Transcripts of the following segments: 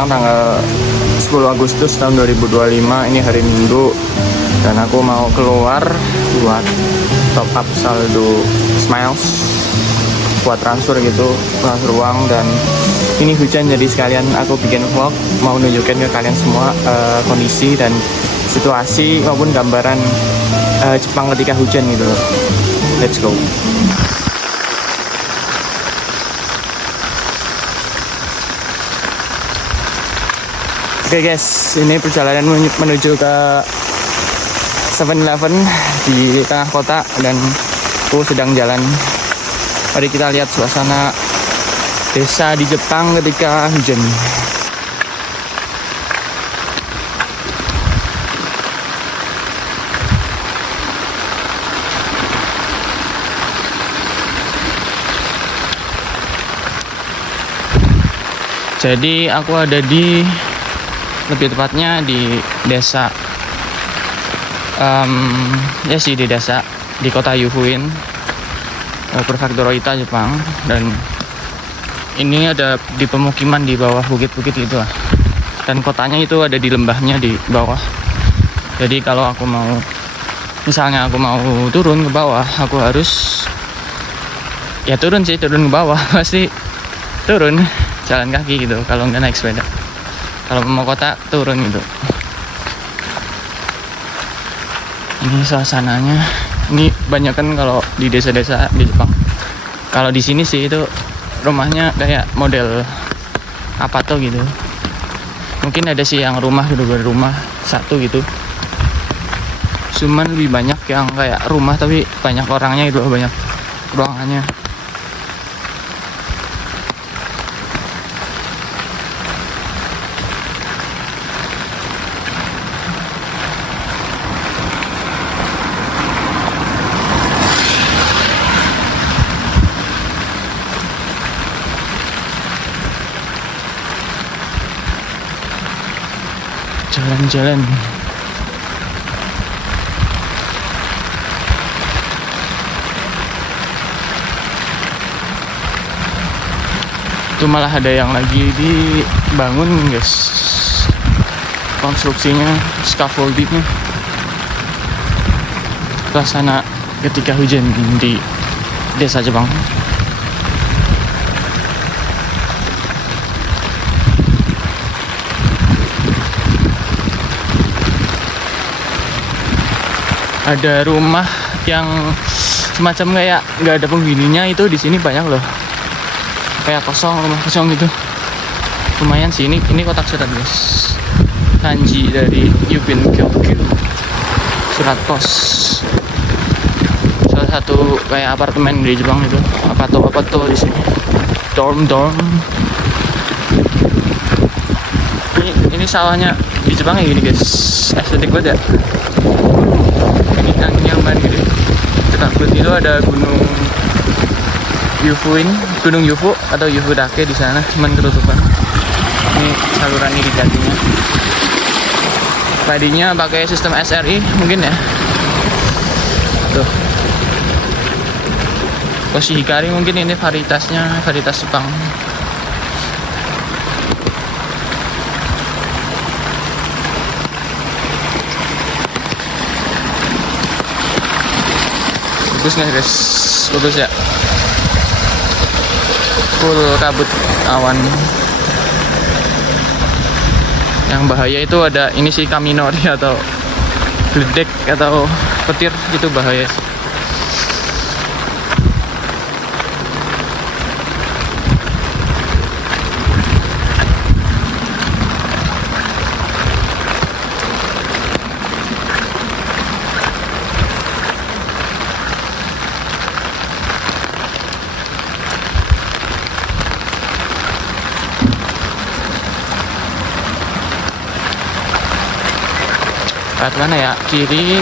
sekarang tanggal 10 Agustus tahun 2025. Ini hari Minggu dan aku mau keluar buat top up saldo Smiles buat transfer gitu, transfer uang. Dan ini hujan jadi sekalian aku bikin vlog, mau nunjukin ke kalian semua kondisi dan situasi maupun gambaran Jepang ketika hujan gitu. Let's go. Oke guys, ini perjalanan menuju ke 7-Eleven di tengah kota dan aku sedang jalan. Mari kita lihat suasana desa di Jepang ketika hujan. Jadi aku ada di, lebih tepatnya di desa, di desa di kota Yufuin, prefektur Oita, Jepang. Dan ini ada di pemukiman di bawah bukit-bukit gitu lah. Dan kotanya itu ada di lembahnya di bawah. Jadi kalau aku mau, misalnya aku mau turun ke bawah, aku harus turun ke bawah pasti turun jalan kaki gitu, kalau nggak naik sepeda. Kalau mau kota turun gitu. Ini suasananya. Ini banyak kan kalau di desa-desa di Jepang. Kalau di sini sih itu rumahnya kayak model apa tuh gitu. Mungkin ada sih yang rumah bener-bener rumah satu gitu. Cuman lebih banyak yang kayak rumah tapi banyak orangnya gitu, banyak ruangannya. Jalan-jalan. Itu malah ada yang lagi dibangun guys, konstruksinya, scaffoldingnya. Suasana ketika hujan di desa Jepang. Ada rumah yang semacam kayak nggak ada penghuninya, itu di sini banyak loh, kayak rumah kosong gitu. Lumayan sih. Ini kotak surat guys, kanji dari Yubin Kyokyu, surat pos. Salah satu kayak apartemen di Jepang itu, apa tuh di sini, dorm. Ini sawahnya di Jepang kayak gini guys, estetik banget ya. Ini angin yang main gitu. Dekat itu ada gunung Yufu atau Yufudake di sana, cuman ketutupan. Ini saluran irigasinya. Tadinya pakai sistem SRI mungkin ya. Tuh. Koshihikari mungkin ini varietas Jepang. Bagus nggak guys? Bagus ya. Full kabut awan. Yang bahaya itu ada ini sih, kaminori atau gledek atau petir, itu bahaya sih. Arah mana ya? Kiri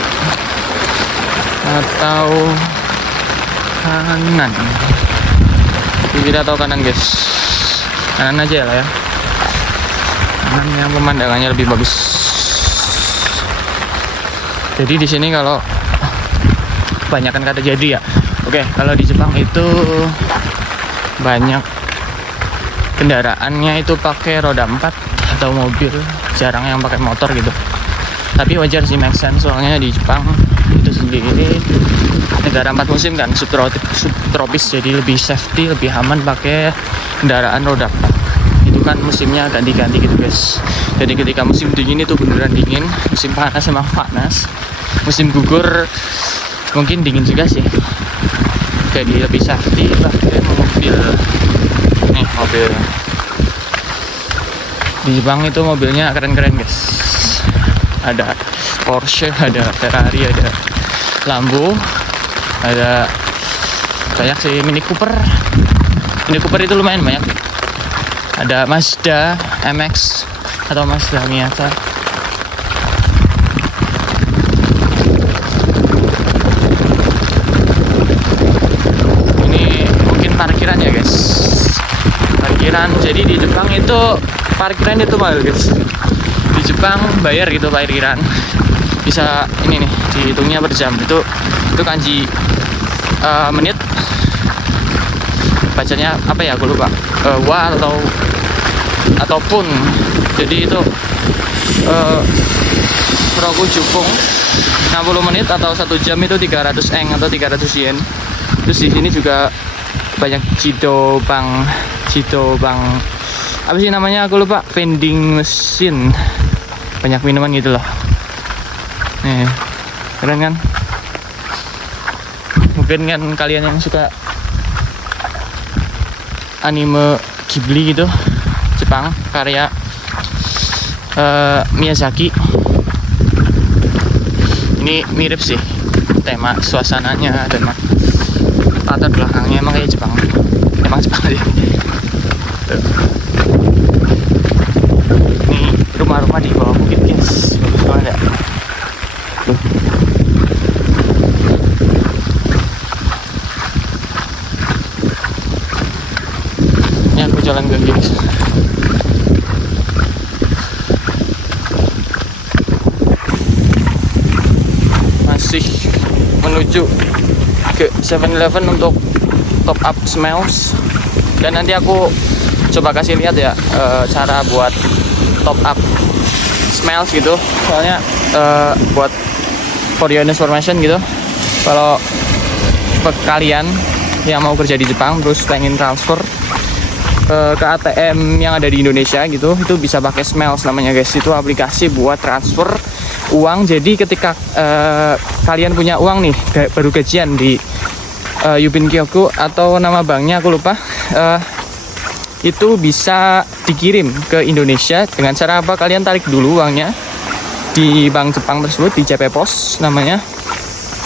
atau kanan? Kiri atau kanan guys? Kanan aja lah ya. Kanan yang pemandangannya lebih bagus. Jadi di sini kalau kebanyakan kata jadi ya. Oke, kalau di Jepang itu banyak kendaraannya itu pakai roda 4 atau mobil, jarang yang pakai motor gitu. Tapi wajar sih, make sense, soalnya di Jepang itu sendiri negara 4 musim kan, subtropis, jadi lebih safety, lebih aman pakai kendaraan roda 4. Itu kan musimnya ganti-ganti gitu guys. Jadi ketika musim dingin itu beneran dingin, musim panas emang panas, musim gugur mungkin dingin juga sih. Jadi lebih safety pakai mobil. Nih mobil di Jepang itu mobilnya keren-keren guys. Ada Porsche, ada Ferrari, ada Lambo, ada banyak sih, Mini Cooper. Mini Cooper itu lumayan banyak. Ada Mazda MX atau Mazda Miata. Ini mungkin parkiran ya guys. Parkiran. Jadi di Jepang itu parkiran itu mahal guys. Di Jepang bayar gitu parkiran, bisa ini nih dihitungnya per jam. Itu kanji menit, bacanya apa ya, aku lupa, wa ataupun. Jadi itu Roku Jepang 60 menit atau 1 jam itu 300 yen atau 300 yen. Terus di sini juga banyak Jidobang apa sih namanya, aku lupa, vending machine, banyak minuman gitu loh. Nih, keren kan? Mungkin kan kalian yang suka anime Ghibli gitu, Jepang, karya Miyazaki, ini mirip sih tema suasananya dan latar belakangnya emang kayak Jepang aja. Ini rumah-rumah di bawah bukit guys, bagus banget ya. Tuh. Ini aku jalan kaki guys. Masih menuju ke 7-Eleven untuk top up smells, dan nanti aku coba kasih lihat ya cara buat top up smells gitu. Soalnya buat for your information gitu, kalau kalian yang mau kerja di Jepang terus pengen transfer ke ATM yang ada di Indonesia gitu, itu bisa pakai smells namanya guys. Itu aplikasi buat transfer uang. Jadi ketika kalian punya uang nih, baru gajian di Yubin Kyoku atau nama banknya aku lupa, itu bisa dikirim ke Indonesia dengan cara apa? Kalian tarik dulu uangnya di bank Jepang tersebut, di JP Pos namanya.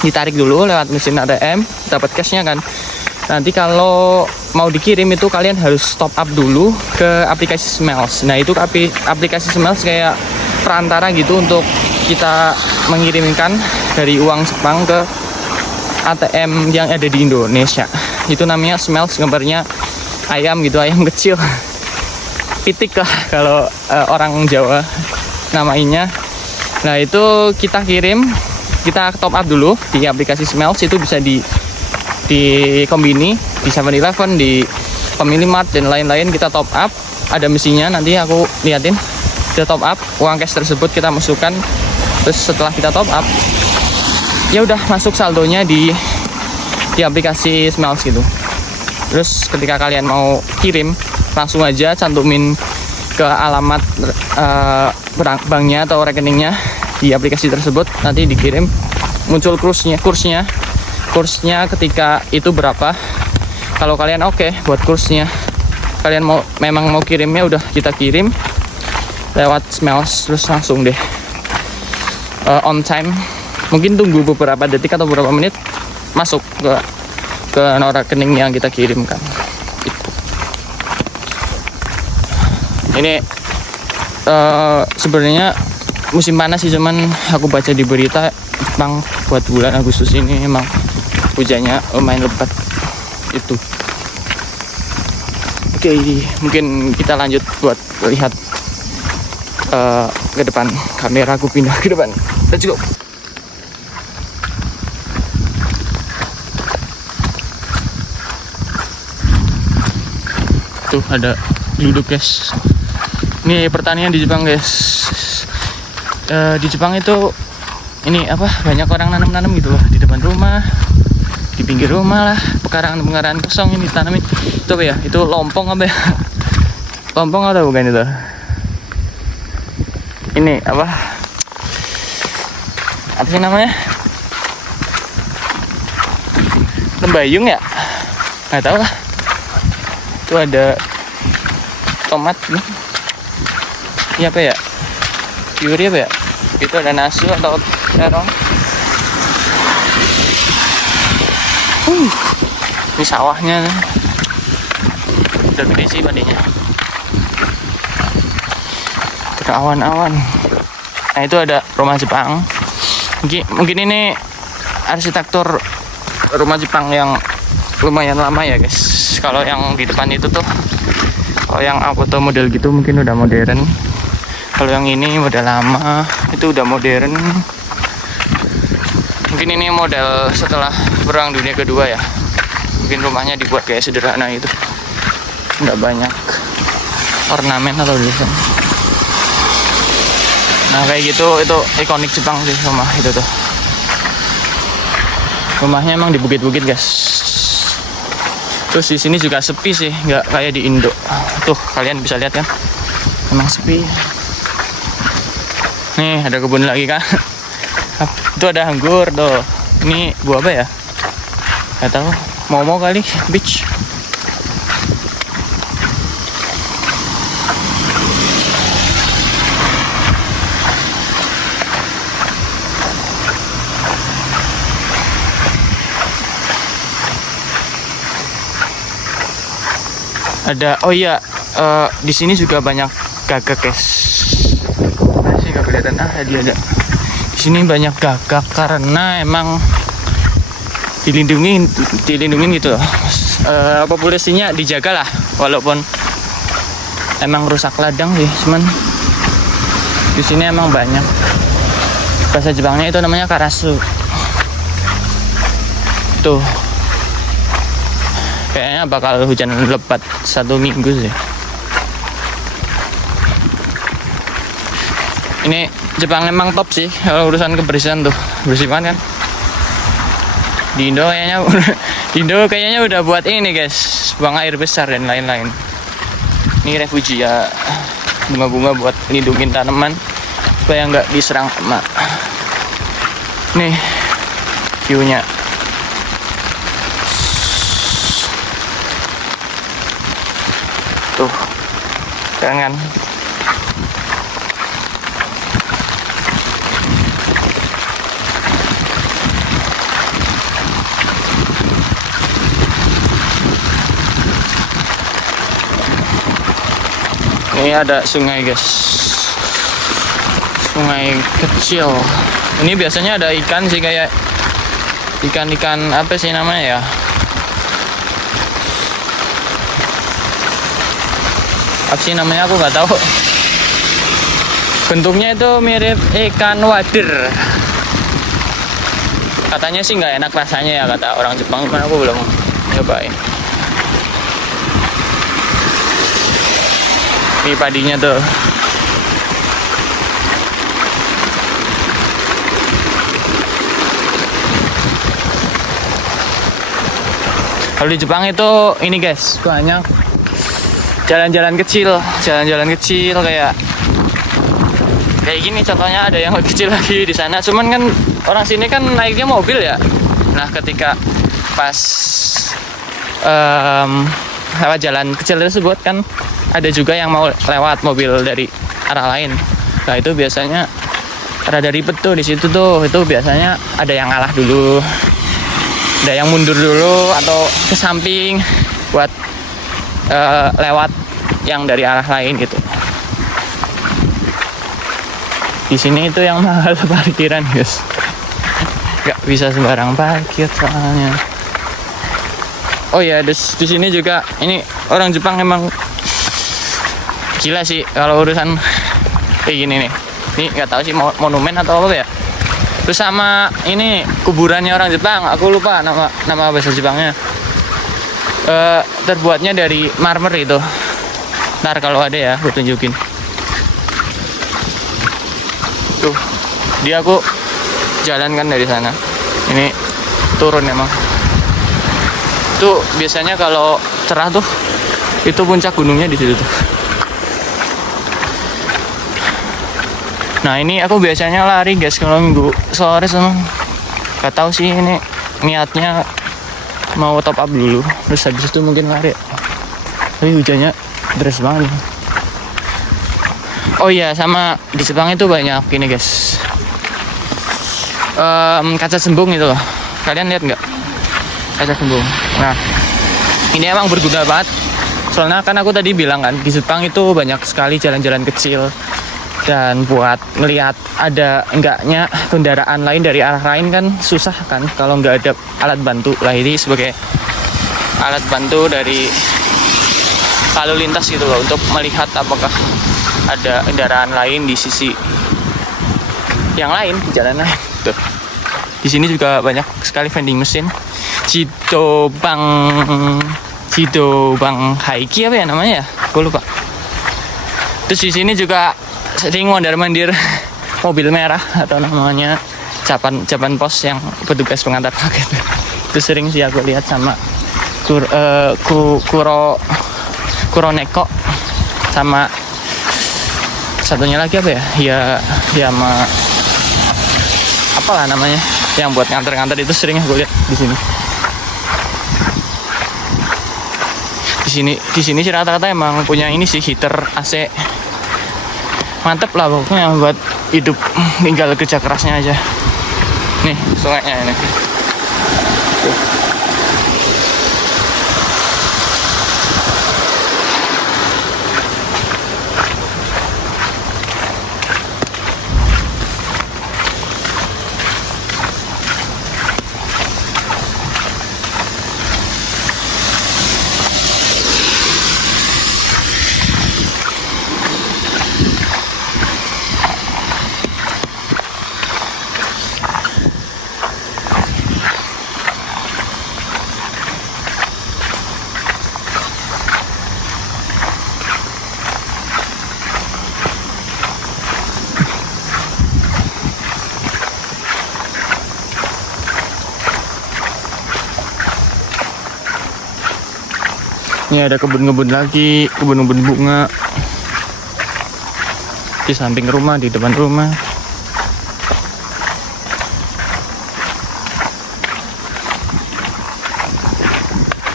Ditarik dulu lewat mesin ATM, dapat cashnya kan. Nanti kalau mau dikirim itu kalian harus top up dulu ke aplikasi Smells. Nah itu aplikasi Smells kayak perantara gitu untuk kita mengirimkan dari uang Jepang ke ATM yang ada di Indonesia. Itu namanya Smells, gambarnya ayam gitu, ayam kecil, pitik lah kalau orang Jawa namanya. Nah itu kita kirim, kita top up dulu di aplikasi Smells. Itu bisa di Kombini, di 7-Eleven, di Family Mart dan lain-lain. Kita top up, ada mesinnya, nanti aku liatin. Kita top up, uang cash tersebut kita masukkan. Terus setelah kita top up, ya udah masuk saldonya di aplikasi Smells gitu. Terus ketika kalian mau kirim, langsung aja cantumin ke alamat banknya atau rekeningnya di aplikasi tersebut. Nanti dikirim, muncul kursnya ketika itu berapa. Kalau kalian oke buat kursnya, kalian memang mau kirimnya, udah kita kirim lewat Smells, terus langsung deh on time. Mungkin tunggu beberapa detik atau beberapa menit, masuk ke nomor rekening yang kita kirimkan. Ini sebenarnya musim panas sih, cuman aku baca di berita Jepang buat bulan Agustus ini emang hujannya lumayan lebat itu. Oke, mungkin kita lanjut buat lihat ke depan. Kamera aku pindah ke depan. Let's go. Tuh ada duduk guys, Ini pertanian di Jepang guys. Di Jepang itu ini apa, banyak orang nanam-nanam gitu loh di depan rumah, di pinggir rumah lah, pekarangan kosong ini tanamin. Itu apa ya? Itu lompong apa ya? Lompong atau bukan itu? Ini apa? Apa sih namanya? Lembayung ya? Nggak tahu lah. Itu ada tomat nih. Ini apa ya? Yuri apa ya? Itu ada nasu atau terong. Ini sawahnya. Udah gede sih padinya. Ada awan-awan. Nah itu ada rumah Jepang. Mungkin ini arsitektur rumah Jepang yang lumayan lama ya guys. Kalau yang di depan itu tuh, kalau yang aku tuh model gitu mungkin udah modern. Kalau yang ini model lama, itu udah modern. Mungkin ini model setelah Perang Dunia Kedua ya. Mungkin rumahnya dibuat kayak sederhana itu, nggak banyak ornamen atau tulisan. Nah kayak gitu, itu ikonik Jepang sih rumah itu tuh. Rumahnya emang di bukit-bukit guys. Terus di sini juga sepi sih, nggak kayak di Indo. Tuh kalian bisa lihat kan, emang sepi. Nih ada kebun lagi kan. Itu ada anggur tuh. Ini buah apa ya? Gak tahu. Mau kali beach. Ada, oh iya, di sini juga banyak gagak guys. Masih nggak kelihatan, dia ada. Di sini banyak gagak karena emang dilindungin gitu loh. Populasinya dijaga lah, walaupun emang rusak ladang sih, cuman di sini emang banyak. Bahasa Jepangnya itu namanya karasu. Tuh. Kayaknya bakal hujan lebat 1 minggu sih. Ini Jepang emang top sih kalau urusan kebersihan tuh, bersih banget kan. Di Indo kayaknya udah buat ini guys, buang air besar dan lain-lain. Ini refugia, bunga-bunga buat lindungin tanaman supaya nggak diserang hama. Nih view-nya. Tuh, keren kan? Ini ada sungai guys, sungai kecil. Ini biasanya ada ikan sih, kayak ikan apa sih namanya ya? Apa sih namanya, aku nggak tahu. Bentuknya itu mirip ikan wader. Katanya sih nggak enak rasanya ya kata orang Jepang, cuman aku belum nyobain. Ini padinya tuh. Kalau di Jepang itu ini guys, banyak jalan-jalan kecil kayak gini contohnya. Ada yang lebih kecil lagi di sana, cuman kan orang sini kan naiknya mobil ya. Nah ketika pas lewat jalan kecil tersebut kan ada juga yang mau lewat mobil dari arah lain. Nah itu biasanya rada ribet tuh di situ tuh. Itu biasanya ada yang ngalah dulu, ada yang mundur dulu atau ke samping buat lewat yang dari arah lain gitu. Di sini itu yang mahal parkiran guys, nggak bisa sembarang parkir soalnya. Oh ya, di sini juga ini orang Jepang emang gila sih kalau urusan kayak gini nih. Ini nggak tahu sih monumen atau apa ya. Terus sama ini kuburannya orang Jepang, aku lupa nama bahasa Jepangnya. Terbuatnya dari marmer itu. Ntar kalau ada ya, gue tunjukin. Tuh, dia aku jalan kan dari sana. Ini turun emang. Tuh biasanya kalau cerah tuh itu puncak gunungnya di situ tuh. Nah ini aku biasanya lari guys kalau minggu sore sama. Gak tahu sih ini niatnya mau top up dulu, terus habis itu mungkin lari. Tapi hujannya deras banget. Oh iya, sama di Jepang itu banyak gini guys, kaca sembung itu loh. Kalian lihat nggak kaca sembung? Nah ini emang berguna banget. Soalnya kan aku tadi bilang kan di Jepang itu banyak sekali jalan-jalan kecil, dan buat ngelihat ada enggaknya kendaraan lain dari arah lain kan susah kan kalau nggak ada alat bantu. Lah ini sebagai alat bantu dari lalu lintas gitu loh, untuk melihat apakah ada kendaraan lain di sisi yang lain, di jalan lain. Tuh. Di sini juga banyak sekali vending mesin. Jidobang Haiki apa ya namanya ya? Gue lupa. Terus di sini juga sering mondar-mandir mobil merah atau namanya Japan Pos yang petugas pengantar paket. Itu sering sih aku lihat sama Kuroneko, sama satunya lagi apa ya? Sama apalah namanya yang buat nganter-nganter, itu sering aku lihat di sini. Di sini sih rata-rata emang punya ini sih, heater AC. Mantep lah pokoknya buat hidup, tinggal kerja kerasnya aja. Nih sungainya ini. Tuh. Ini ada kebun-kebun lagi, kebun-kebun bunga di samping rumah, di depan rumah.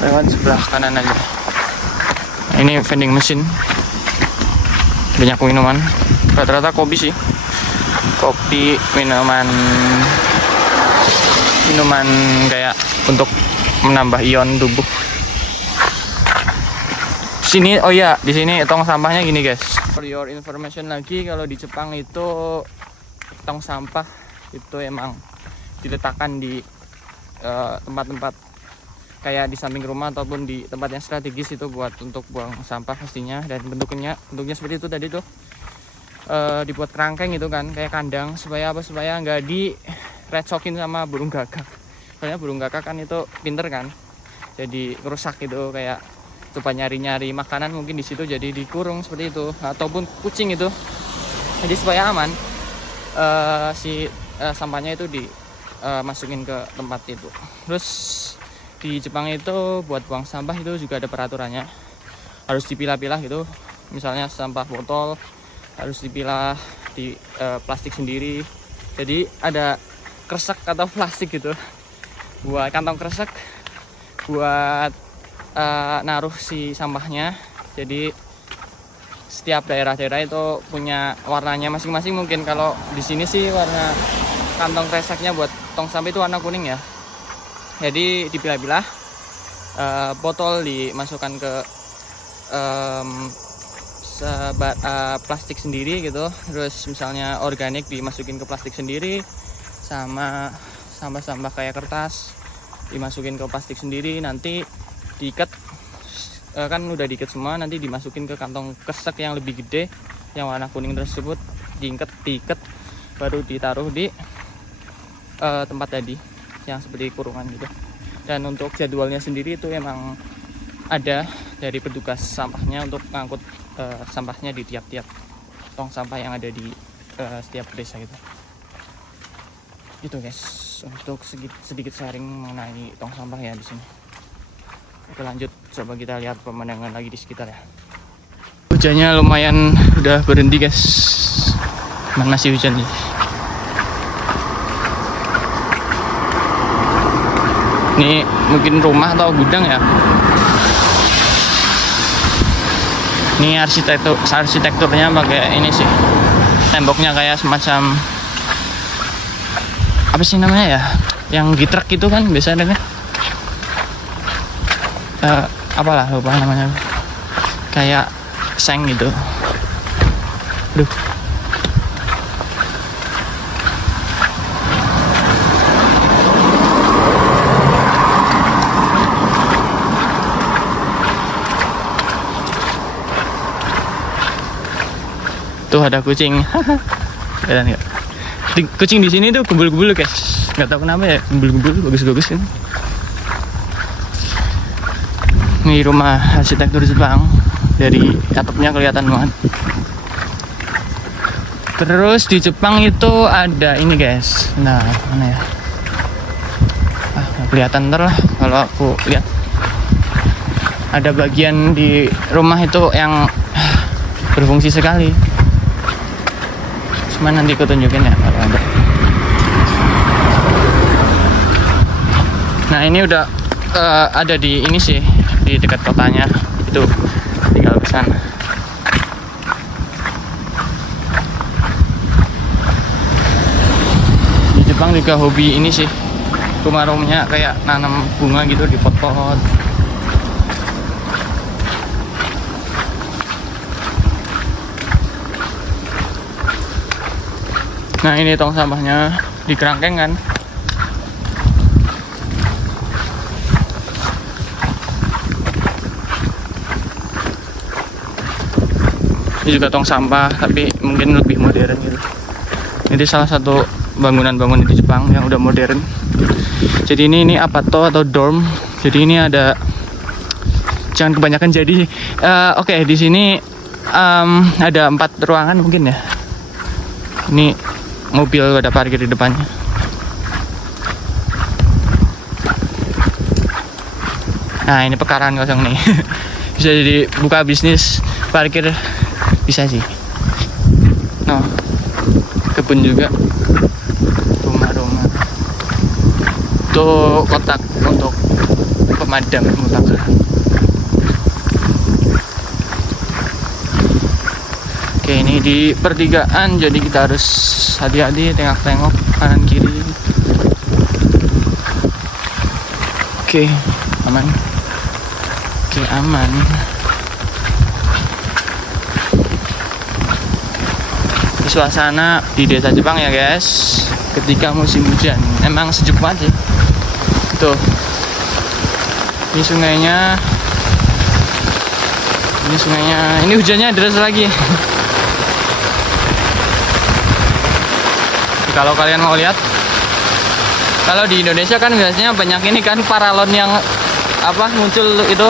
Lewat sebelah kanan aja. Ini vending mesin, banyak minuman, rata-rata kopi sih. Kopi, minuman kayak untuk menambah ion tubuh. Sini, oh ya, di sini tong sampahnya gini guys. For your information lagi, kalau di Jepang itu tong sampah itu emang diletakkan di tempat-tempat kayak di samping rumah ataupun di tempat yang strategis, itu buat untuk buang sampah pastinya. Dan bentuknya seperti itu tadi tuh, dibuat kerangkeng gitu kan, kayak kandang, supaya apa? Supaya nggak direcokin sama burung gagak. Soalnya burung gagak kan itu pinter kan, jadi rusak gitu, kayak coba nyari makanan mungkin di situ, jadi dikurung seperti itu, ataupun kucing itu. Jadi supaya aman, sampahnya itu masukin ke tempat itu. Terus di Jepang itu buat buang sampah itu juga ada peraturannya, harus dipilah-pilah gitu. Misalnya sampah botol harus dipilah di plastik sendiri. Jadi ada kresek atau plastik gitu buat kantong kresek buat naruh si sampahnya. Jadi setiap daerah-daerah itu punya warnanya masing-masing. Mungkin kalau di sini sih warna kantong kreseknya buat tong sampah itu warna kuning ya. Jadi dipilah-pilah, botol dimasukkan ke plastik sendiri gitu. Terus misalnya organik dimasukin ke plastik sendiri, sama sampah-sampah kayak kertas dimasukin ke plastik sendiri. Nanti diikat, kan udah diikat semua, nanti dimasukin ke kantong kresek yang lebih gede yang warna kuning tersebut, diikat baru ditaruh di tempat tadi yang seperti kurungan gitu. Dan untuk jadwalnya sendiri itu emang ada dari petugas sampahnya untuk ngangkut sampahnya di tiap-tiap tong sampah yang ada di setiap desa gitu. Itu guys, untuk sedikit sharing mengenai tong sampah ya di sini. Oke lanjut, coba kita lihat pemandangan lagi di sekitar ya. Hujannya lumayan udah berhenti guys. Masih hujan nih. Ini mungkin rumah atau gudang ya. Ini arsitekturnya pakai ini sih. Temboknya kayak semacam apa sih namanya ya? Yang gitrek itu kan biasanya kan. Apalah lupa namanya. Kayak seng gitu. Duh. Tuh ada kucing. Kelihatan nggak? Kucing di sini tuh kumpul-kumpul guys. Nggak tahu kenapa ya, kumpul-kumpul bagus-bagus kan. Ini rumah arsitektur Jepang. Dari atapnya kelihatan banget. Terus di Jepang itu ada ini guys. Nah, mana ya? Kelihatan ntar lah kalau aku lihat. Ada bagian di rumah itu yang berfungsi sekali. Cuma nanti aku tunjukin ya kalau ada. Nah ini udah ada di ini sih, di dekat kotanya. Itu tinggal ke sana. Di Jepang juga hobi ini sih, rumah-rumahnya kayak nanam bunga gitu di pot-pot. Nah ini tong sampahnya di kerangkeng kan. Ini juga tong sampah tapi mungkin lebih modern gitu. Ini salah satu bangunan-bangunan di Jepang yang udah modern. Jadi ini apato atau dorm. Jadi ini ada, jangan kebanyakan jadi. Oke, di sini ada 4 ruangan mungkin ya. Ini mobil ada parkir di depannya. Nah ini pekarangan kosong nih. Bisa jadi buka bisnis parkir, bisa sih. No, kebun juga, rumah-rumah. Itu kotak untuk pemadam kebakaran. Oke ini di pertigaan, jadi kita harus hati-hati, tengok-tengok kanan kiri. Oke aman. Oke aman. Di suasana di desa Jepang ya guys, ketika musim hujan emang sejuk banget sih. Tuh ini sungainya, ini hujannya deras lagi. Kalau kalian mau lihat, kalau di Indonesia kan biasanya banyak ini kan paralon yang muncul itu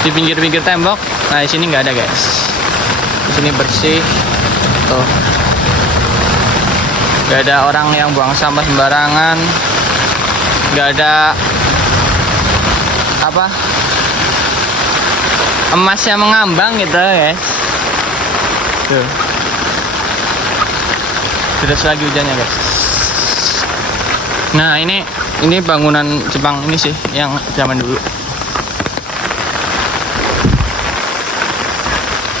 di pinggir-pinggir tembok. Nah di sini nggak ada guys. Di sini bersih. Tuh, nggak ada orang yang buang sampah sembarangan. Nggak ada emas yang mengambang gitu guys. Tuh. Terus lagi hujannya guys. Nah ini bangunan Jepang ini sih yang zaman dulu.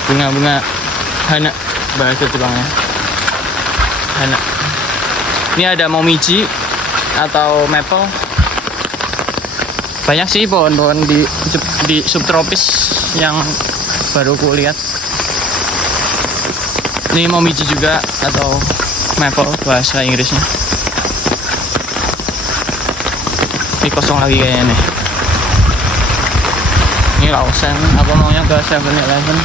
Bunga-bunga hana bahasa Jepangnya. Hana. Ini ada momiji atau maple. Banyak sih pohon-pohon di subtropis yang baru ku lihat. Ini momiji juga atau maple bahasa Inggrisnya. Ini kosong lagi kayaknya nih. Ini Lawson, aku maunya ke 7-Eleven.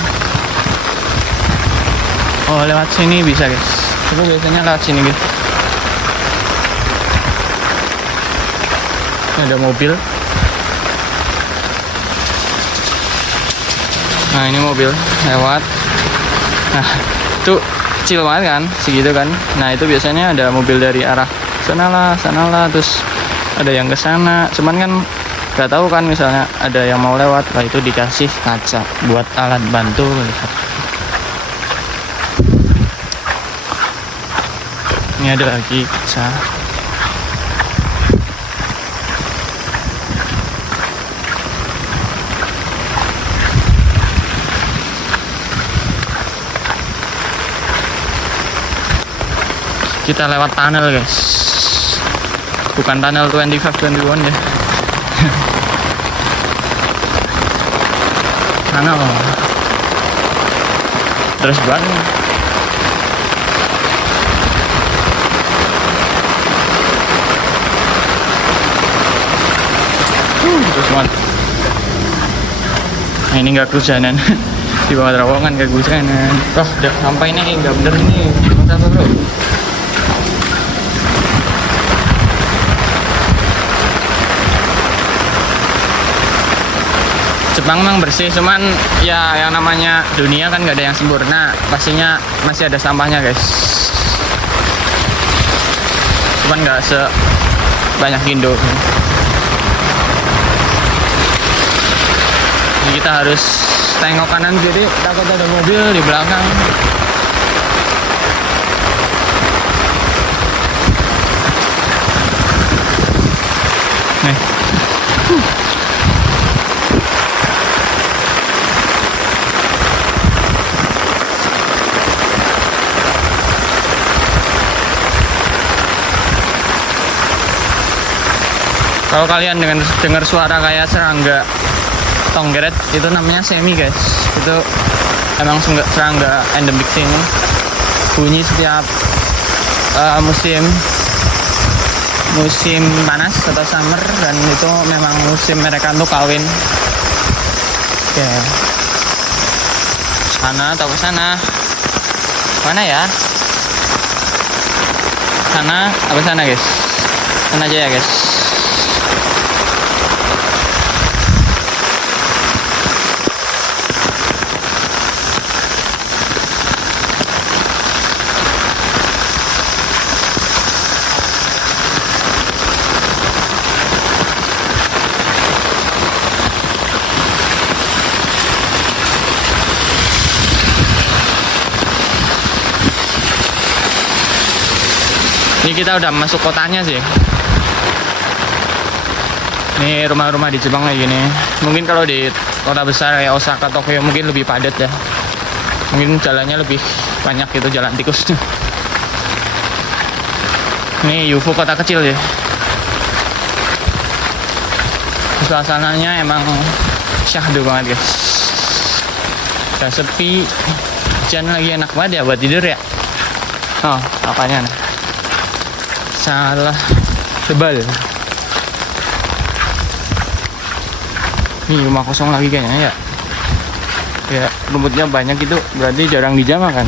Oh lewat sini bisa guys. Itu biasanya lewat sini gitu. Ini ada mobil. Nah ini mobil lewat. Nah tuh kecil banget kan, segitu kan. Nah itu biasanya ada mobil dari arah sana lah, terus ada yang ke sana. Cuman kan nggak tahu kan, misalnya ada yang mau lewat, lah itu dikasih kaca buat alat bantu lihat. Ini ada lagi kaca. Kita lewat tunnel guys, bukan tunnel 25-21 ya. Tunnel terus banget. Terus banget. Nah ini nggak kehujanan. Di bawah terowongan nggak kehujanan. Wah udah sampai nih, nggak bener nih. Apa bro? Jepang memang bersih, cuman ya yang namanya dunia kan nggak ada yang sempurna, pastinya masih ada sampahnya guys. Cuman nggak sebanyak Indo. Jadi kita harus tengok kanan kiri, takut ada mobil di belakang. Nih. Kalau kalian dengar suara kayak serangga tonggeret, itu namanya semi guys. Itu emang serangga endemik sini. Bunyi setiap musim panas atau summer, dan itu memang musim mereka untuk kawin. Oke. Sana atau ke sana? Mana ya? Sana apa sana guys? Sana aja ya guys. Ini kita udah masuk kotanya sih. Ini rumah-rumah di Jepang kayak gini. Mungkin kalau di kota besar kayak Osaka, Tokyo mungkin lebih padat ya. Mungkin jalannya lebih banyak gitu, jalan tikusnya. Ini UFO kota kecil ya. Suasananya emang syahdu banget guys. Udah sepi, hujan lagi, enak banget ya buat tidur ya. Oh, apanya nih? Salah tebal. Ini rumah kosong lagi kayaknya ya. Ya rumputnya banyak itu, berarti jarang dijamah kan.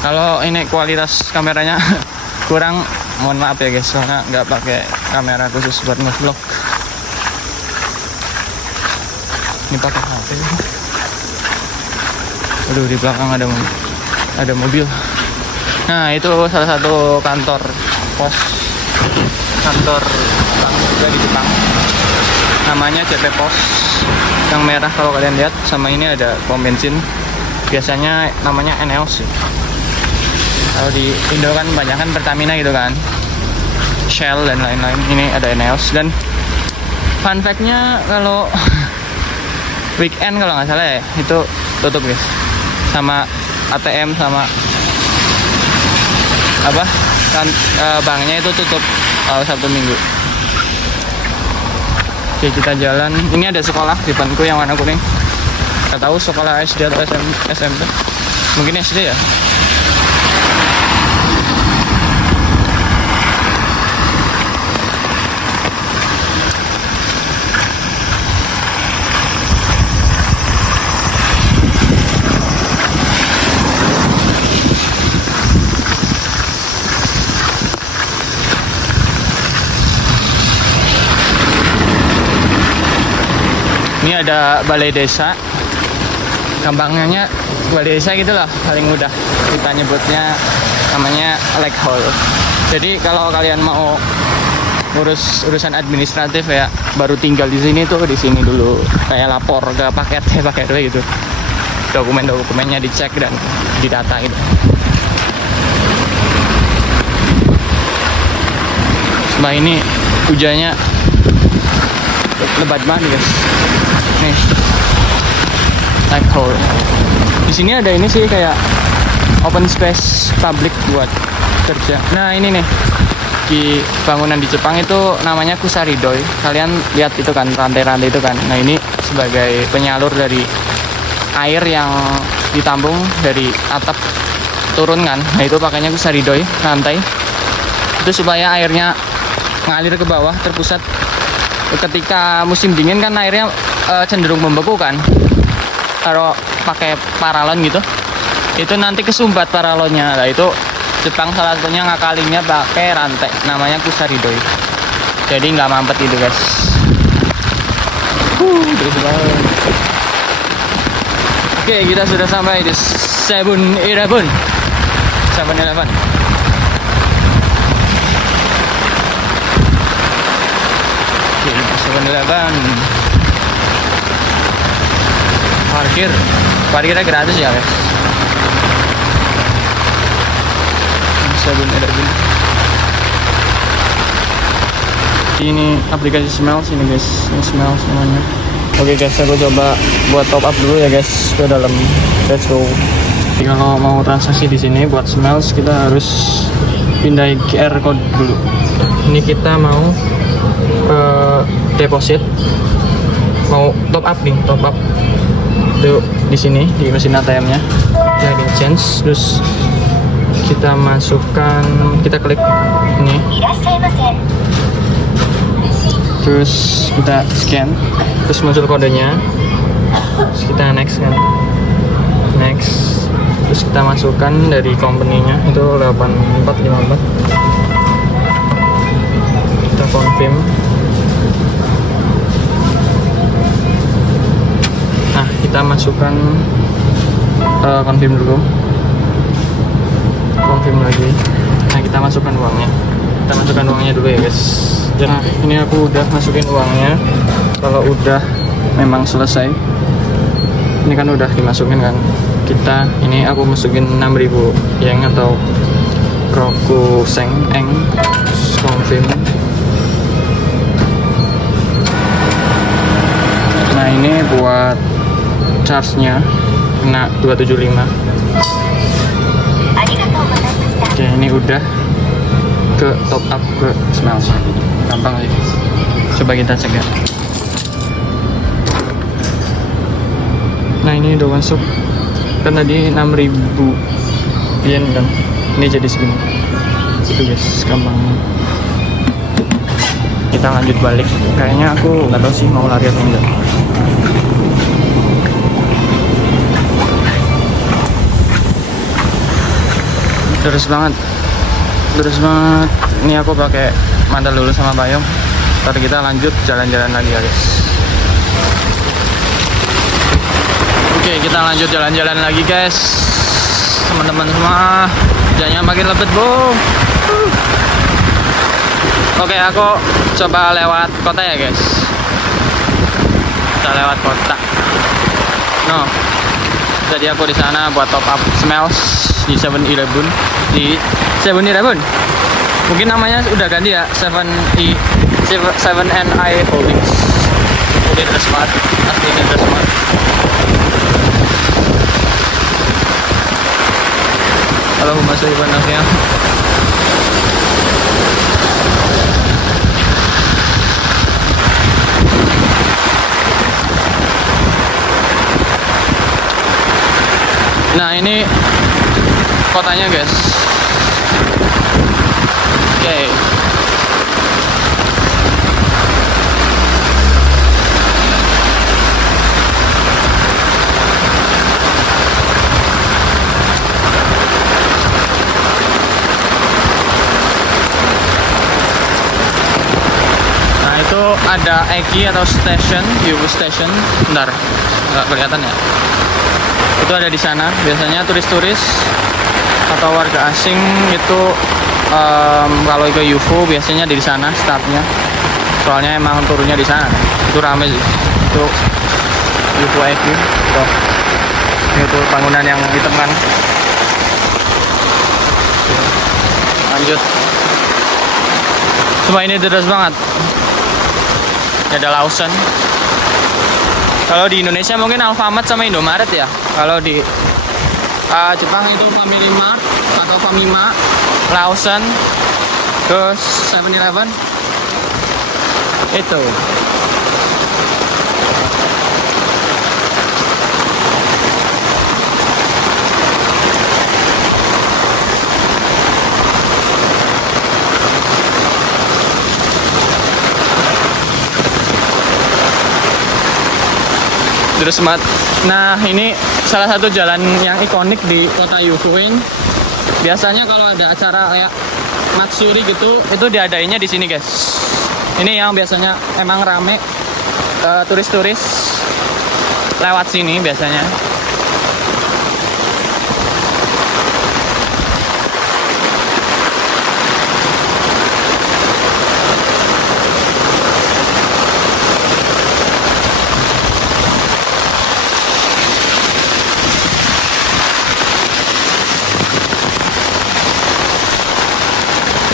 Kalau ini kualitas kameranya kurang, mohon maaf ya guys, soalnya nggak pakai kamera khusus buat nge-vlog. Ini pakai HP. Aduh, di belakang ada mobil. Nah itu salah satu kantor pos, kantor bank juga di Jepang. Namanya CP Pos. Yang merah kalau kalian lihat, sama ini ada pom bensin. Biasanya namanya ENEOS sih. Kalau di Indo kan banyak kan Pertamina gitu kan, Shell dan lain-lain. Ini ada ENEOS. Dan fun fact-nya kalau weekend kalau nggak salah ya, itu tutup guys. Sama ATM sama apa kan, banknya itu tutup kalau Sabtu Minggu. Oke, kita jalan. Ini ada sekolah di depanku yang warna kuning. Nggak tahu sekolah SD atau SMP. Mungkin SD ya. Ini ada balai desa. Gampangnya balai desa gitu loh, paling mudah kita nyebutnya, namanya Lake Hall. Jadi kalau kalian mau ngurus urusan administratif ya, baru tinggal di sini tuh, di sini dulu kayak lapor ke paket gitu. Dokumennya dicek dan didata gitu. Sebelah ini hujannya lebat banget guys. Nih, Lake Hall. Di sini ada ini sih kayak open space public buat kerja. Nah ini nih, di bangunan di Jepang itu namanya Kusaridoi. Kalian lihat itu kan, rantai-rantai itu kan. Nah ini sebagai penyalur dari air yang ditampung dari atap turun kan. Nah itu pakainya Kusaridoi, rantai. Itu supaya airnya ngalir ke bawah, terpusat. Ketika musim dingin kan airnya cenderung membeku kan. Kalau pakai paralon gitu, itu nanti kesumbat paralonnya. Nah itu Jepang salah satunya ngakalinnya pakai rantai, namanya Kusaridoi. Jadi nggak mampet itu guys. Terus banget. Oke, kita sudah sampai di 7-Eleven. Oke, 7-Eleven. Parkirnya gratis ya guys. 7-Eleven. Ini aplikasi Smiles ini guys, ini Smiles namanya. Oke guys, aku coba buat top up dulu ya guys ke dalam. Let's go. Jadi kalau mau transaksi di sini buat Smiles kita harus pindahin QR code dulu. Ini kita mau deposit, mau top up nih, top up. Tuh di sini di mesin ATM-nya. Kita di change, terus kita masukkan, kita klik ini. Terus kita scan, terus muncul kodenya, terus kita next kan, next, terus kita masukkan dari company-nya itu 8454, kita confirm. Nah kita masukkan, confirm dulu, confirm lagi. Nah kita masukkan uangnya dulu ya guys. Nah ini aku udah masukin uangnya. Kalau udah memang selesai, ini kan udah dimasukin kan, ini aku masukin 6.000 yen atau Rokuseng Eng. Confirm. Nah ini buat charge-nya kena 275. Oke, ini udah ke top up ke Smiles. Gampang sih. Coba kita cek ya. Nah ini udah masuk. Kan tadi 6.000 yen kan. Ini jadi segini. Itu guys, gampang. Kita lanjut balik. Kayaknya aku nggak tahu sih mau lari atau enggak. Terus banget. Ini aku pakai mantel dulu sama payung. Ntar kita lanjut jalan-jalan lagi ya guys. Oke, kita lanjut jalan-jalan lagi guys. Teman-teman semua, hujannya makin lebat bro. Oke, aku coba lewat kota ya guys. Kita lewat kota. No, jadi aku di sana buat top up Smiles di 7-Eleven. Mungkin namanya udah ganti ya, 7NI Holdings. Ini udah smart, aslinya udah smart. Allahumma sholli wa sallim. Nah ini kotanya guys. Oke. Nah itu ada Eki atau station, UFO station. Bentar, nggak kelihatan ya. Itu ada di sana. Biasanya turis-turis atau warga asing itu kalau ke UFO biasanya di sana startnya. Soalnya emang turunnya di sana. Itu rame sih. Itu UFO Eki. Tuh. Itu bangunan yang hitam kan. Lanjut. Cuma ini deras banget. Ini ada Lawson. Kalau di Indonesia mungkin Alfamart sama Indomaret ya. Kalau di Jepang itu Family Mart atau Famima, Lawson, terus 7-Eleven. Itu. Terus nah ini salah satu jalan yang ikonik di kota UFO ini. Biasanya kalau ada acara kayak Matsuri gitu, itu diadainnya di sini guys. Ini yang biasanya emang rame, turis-turis lewat sini biasanya.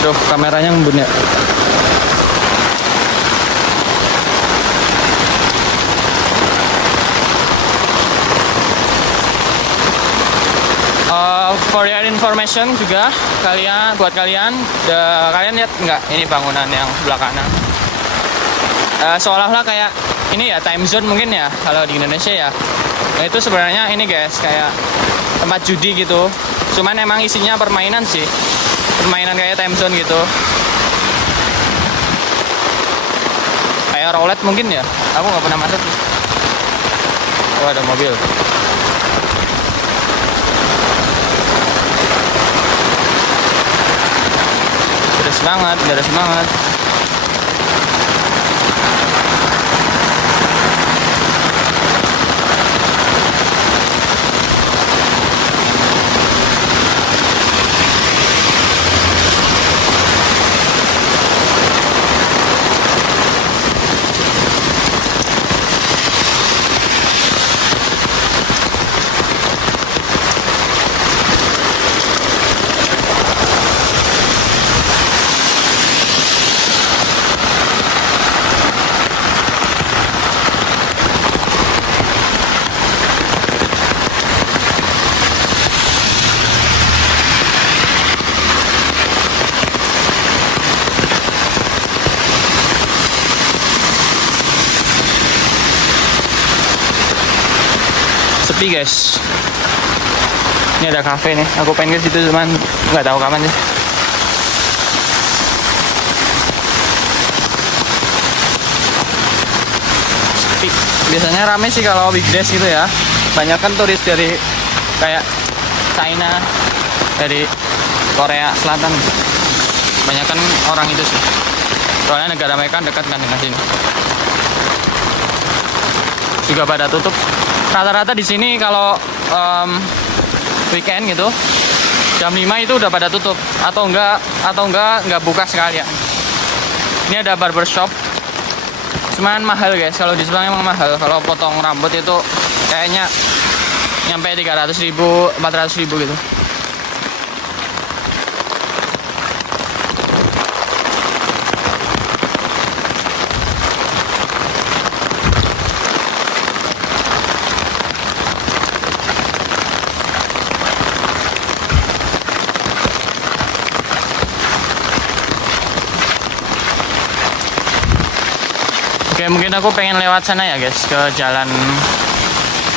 Aduh, kameranya ngembun ya. For your information juga buat kalian lihat nggak ini bangunan yang sebelah kanan, seolah-olah kayak ini ya time zone mungkin ya kalau di Indonesia ya. Nah, itu sebenarnya ini guys kayak tempat judi gitu, cuman emang isinya permainan sih, permainan kayak time zone gitu, kayak roulette mungkin ya. Aku nggak pernah masuk. Oh, ada mobil. Deras banget. Sepi guys. Ini ada cafe nih. Aku pengen ke situ cuman nggak tahu kapan sih. Sepi. Biasanya rame sih kalau weekdays gitu ya. Banyak kan turis dari kayak China, dari Korea Selatan. Banyak kan orang itu sih. Soalnya negara mereka dekat kan dengan sini. Juga pada tutup. Rata-rata di sini kalau weekend gitu jam 5 itu udah pada tutup atau enggak buka sekalian. Ini ada barbershop. Cuman mahal guys, kalau di Jepang emang mahal. Kalau potong rambut itu kayaknya nyampe 300.000, 400.000 gitu. Oke, mungkin aku pengen lewat sana ya guys, ke jalan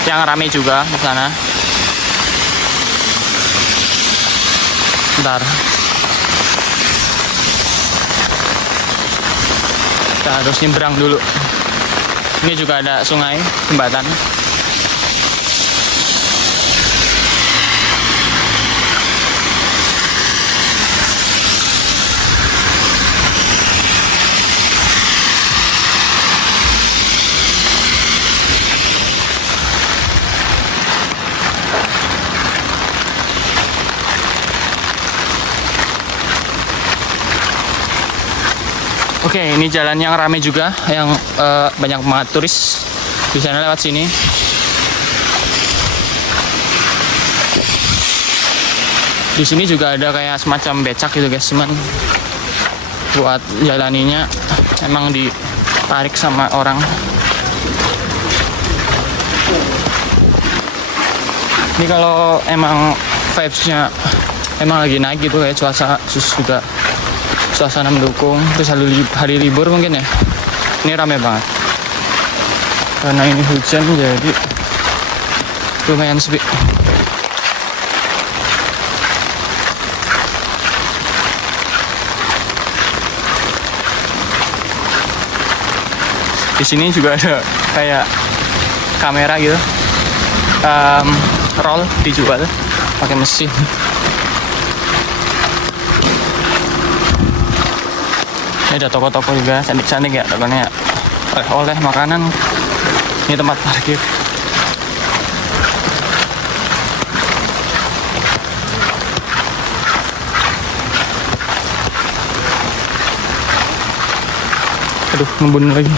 yang rame juga ke sana. Bentar. Kita harus nyebrang dulu. Ini juga ada sungai, jembatan. Oke, ini jalan yang ramai juga, yang banyak banget turis di sana lewat sini. Di sini juga ada kayak semacam becak gitu guys, cuman buat jalaninya emang ditarik sama orang. Ini kalau emang vibes-nya emang lagi naik gitu kayak cuaca juga suasana mendukung, terus hari libur mungkin ya, ini rame banget. Karena ini hujan jadi lumayan sepi. Di sini juga ada kayak kamera gitu, roll dijual pakai mesin. Ini ada toko-toko juga cantik-cantik ya tokonya, oleh makanan. Ini tempat parkir. Aduh, ngebun lagi.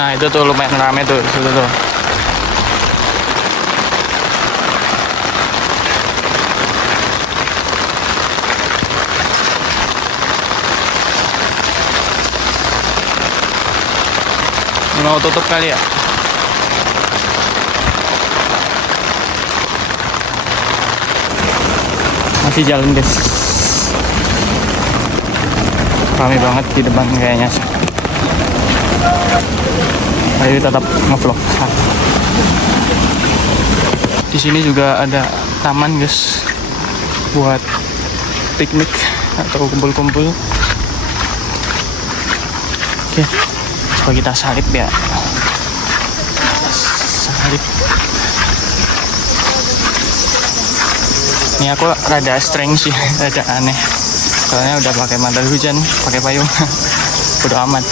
Nah itu tuh lumayan rame tuh, situ tuh. Mau tutup kali ya? Masih jalan guys. Rame banget di depan kayaknya. Ayo tetap ngevlog. Di sini juga ada taman guys, buat piknik atau kumpul-kumpul. Oke, coba kita salip ya. Salip. Ini aku rada strange sih, rada aneh. Soalnya udah pakai mantel hujan, pakai payung. Bodo amat.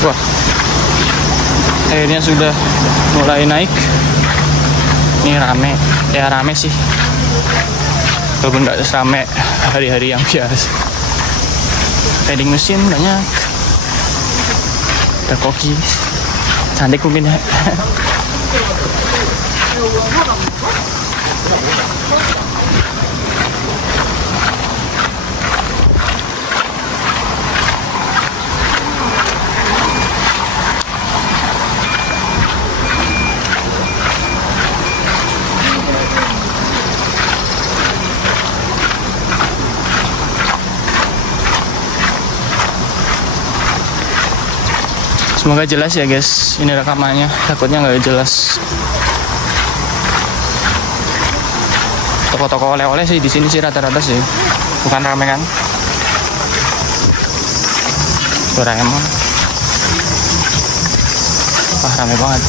Wah, airnya sudah mulai naik. Ini rame, ya rame sih, walaupun nggak serame hari-hari yang biasa. Vending mesin banyak, ada koki, cantik mungkin ya. Semoga jelas ya guys, ini rekamannya, takutnya nggak jelas. Toko-toko oleh-oleh sih di sini sih rata-rata sih, bukan rame kan? Doraemon, wah rame banget,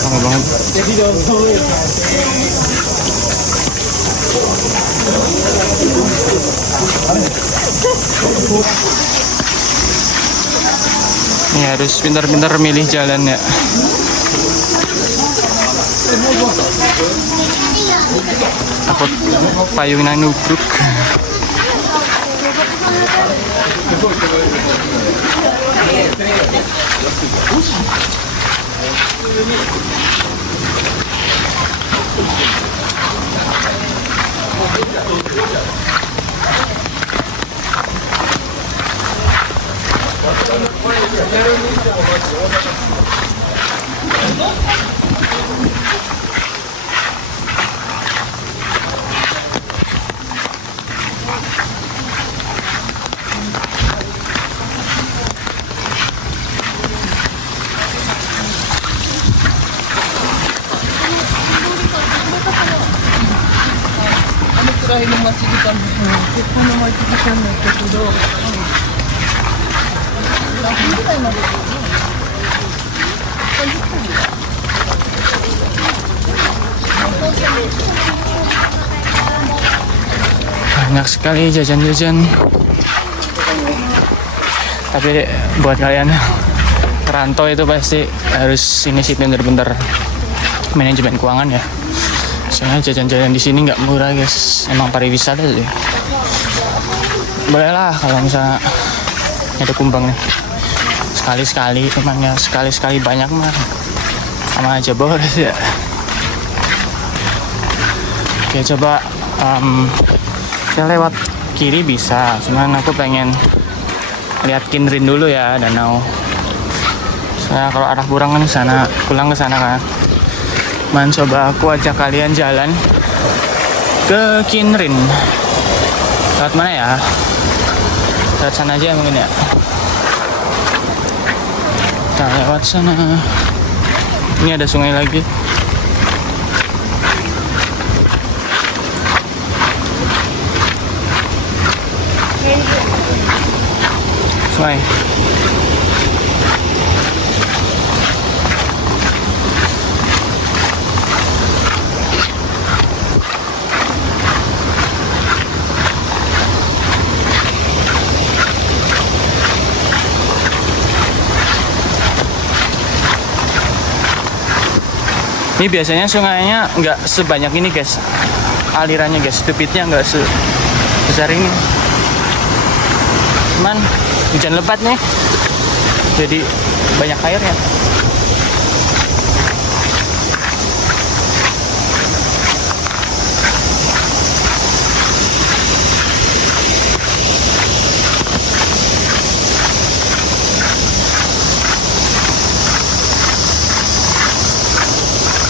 rame banget. Ini harus pintar-pintar milih jalan ya. Takut payungnya nubruk. Banyak sekali jajan-jajan. Tapi buat kalian perantau itu pasti harus ini sih bener-bener manajemen keuangan ya. Soalnya jajan-jajan di sini nggak murah guys. Emang pariwisata sih. Boleh lah kalau misalnya ada kumbang nih. Sekali-sekali emang ya, sekali-sekali banyak mah sama aja boros ya. Oke, coba kita lewat kiri bisa, cuman aku pengen lihat Kinrin dulu ya, danau. Soalnya kalau arah Burangan sana, pulang ke sana kan. Man, coba aku ajak kalian jalan ke Kinrin. Lewat mana ya? Lewat sana aja mungkin ya. Kita lewat sana. Ini ada sungai lagi. Sungai. Ini biasanya sungainya nggak sebanyak ini guys, alirannya guys, debitnya nggak sebesar ini. Cuman hujan lebat nih, jadi banyak airnya.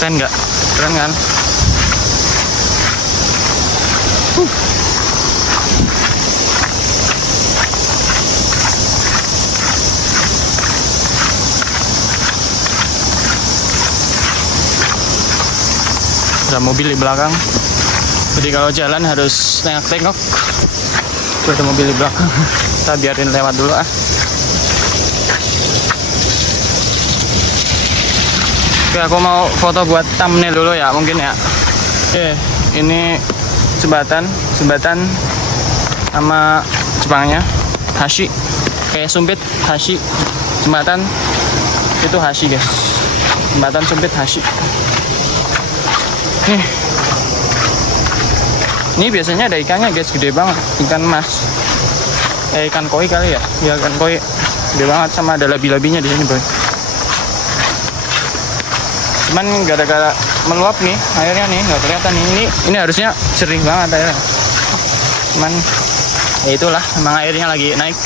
Keren nggak? Keren kan? Ada mobil di belakang, jadi kalau jalan harus tengok-tengok. Ada mobil di belakang, kita biarin lewat dulu ah. Oke, aku mau foto buat thumbnail dulu ya, mungkin ya. Oke, ini jembatan sama Jepangnya Hashi, kayak sumpit Hashi, jembatan itu Hashi guys, jembatan sumpit Hashi. Ini biasanya ada ikannya guys, gede banget, ikan mas, ikan koi kali ya, ya ikan koi gede banget, sama ada labi-labinya di sini boy. Cuman gara-gara meluap nih airnya nih nggak kelihatan nih. Ini harusnya jernih banget airnya. Cuman ya itulah, emang airnya lagi naik.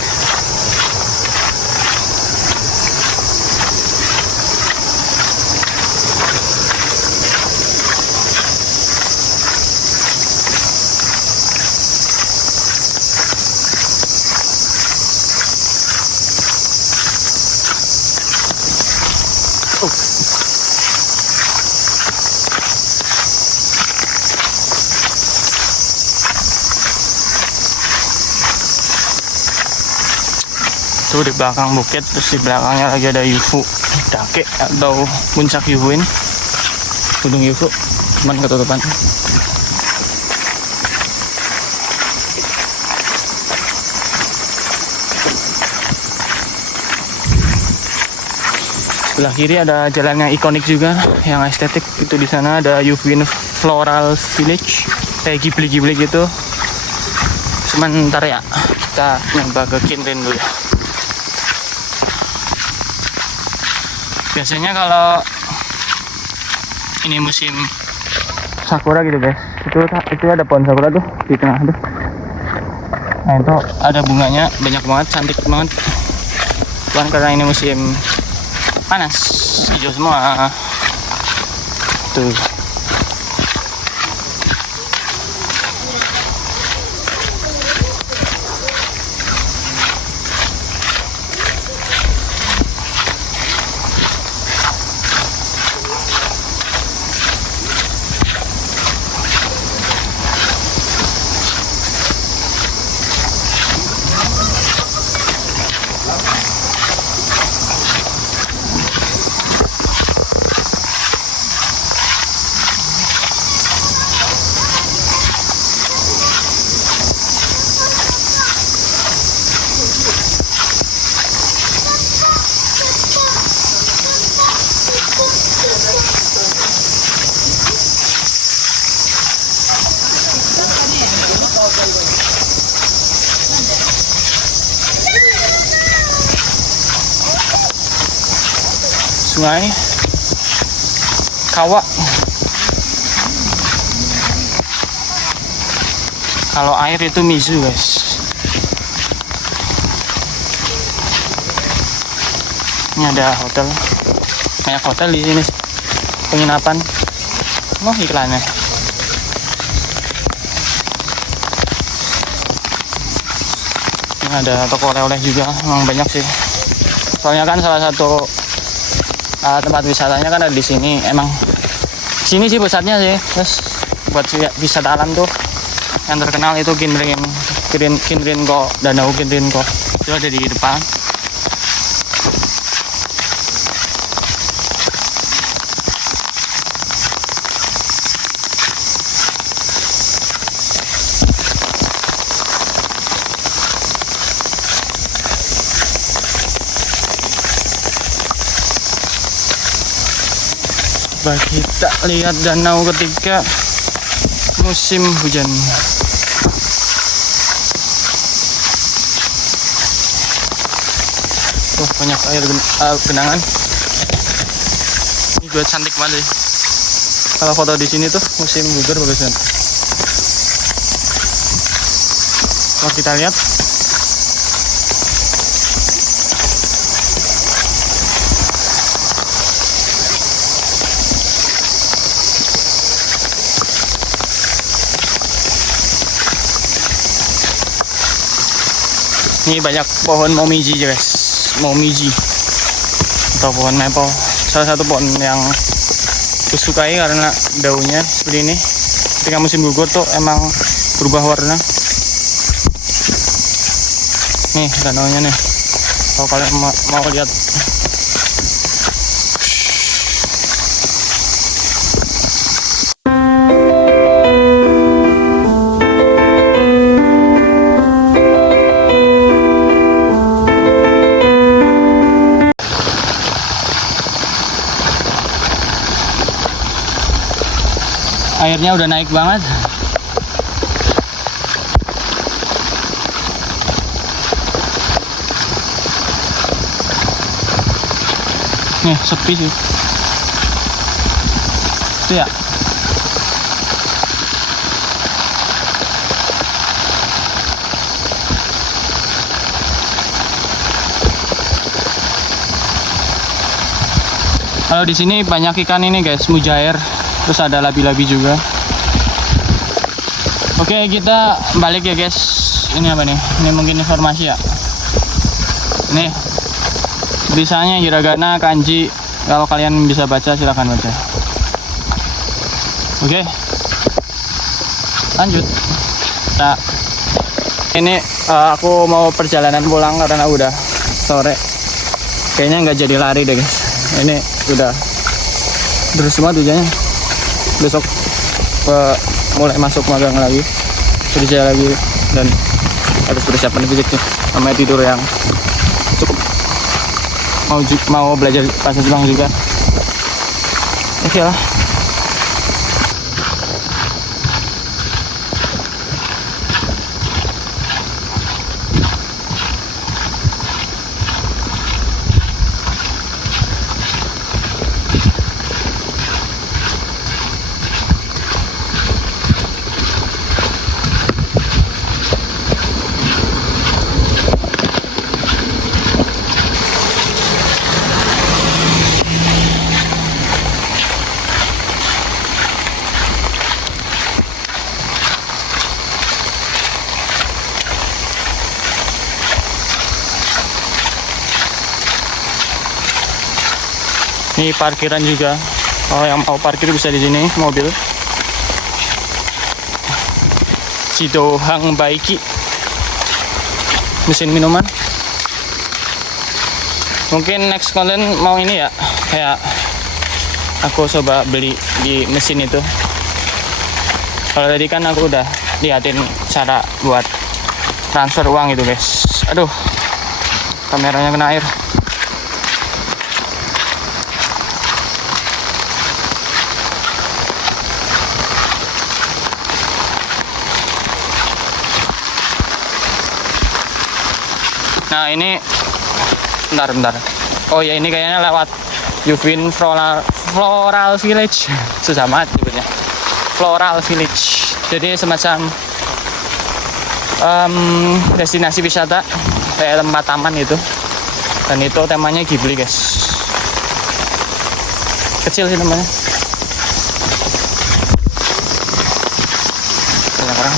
Tuh di belakang bukit, terus di belakangnya lagi ada Yufu Dake atau puncak Yufu ini, gunung Yufu, cuman ketutupan. Sebelah kiri ada jalan yang ikonik juga, yang estetik. Itu di sana ada Yufin Floral Village, kayak Ghibli gitu. Sebentar ya, kita nyoba ke Kinrin dulu. Biasanya kalau ini musim sakura gitu guys, itu ada pohon sakura tuh di tengah tuh. Nah itu ada bunganya banyak banget, cantik banget. Cuman karena ini musim panas, hijau semua tuh. sungai Kawak. Kalau air itu Mizu guys. Ini ada hotel, banyak hotel di sini, penginapan. Oh iklannya. Ini ada toko oleh-oleh juga, memang banyak sih. Soalnya kan salah satu tempat wisatanya kan ada di sini. Emang sini sih pusatnya sih. Terus buat wisata alam tuh yang terkenal itu Kinringo, Danau Kinringo itu ada di depan. Coba kita lihat danau ketika musim hujan. Tuh banyak air genangan. Ini buat cantik banget. Kalau foto di sini tuh musim gugur bagus banget. Kalau kita lihat ini banyak pohon momiji guys, momiji atau pohon maple. Salah satu pohon yang kusukai karena daunnya seperti ini. Ketika musim gugur tuh emang berubah warna. Nih danaunya nih. Kalau kalian mau lihat. Airnya udah naik banget. Nih sepi sih. Itu ya. Kalau di sini banyak ikan ini guys, mujair. Terus ada labi-labi juga. Oke, kita balik ya guys. Ini apa nih? Ini mungkin informasi ya. Nih tulisannya hiragana, kanji. Kalau kalian bisa baca silahkan baca. Oke, lanjut. Nah, ini aku mau perjalanan pulang karena udah sore. Kayaknya nggak jadi lari deh guys. Ini udah terus semua tujuannya. Besok mulai masuk magang lagi, kerja lagi, dan harus persiapan fisik nih, sama tidur yang cukup. Mau belajar bahasa Jepang juga. Oke lah. Ini parkiran juga. Kalau yang mau parkir bisa di sini mobil. Jidohang Baiki. Mesin minuman. Mungkin next konten mau ini ya, kayak aku coba beli di mesin itu. Kalau tadi kan aku udah liatin cara buat transfer uang itu guys. Aduh, kameranya kena air. Nah ini bentar. Oh ya, ini kayaknya lewat Yuvin Floral Village. Susah banget nyebutnya. Floral Village. Jadi semacam destinasi wisata kayak tempat taman gitu. Dan itu temanya Ghibli, guys. Kecil sih namanya. Orang-orang.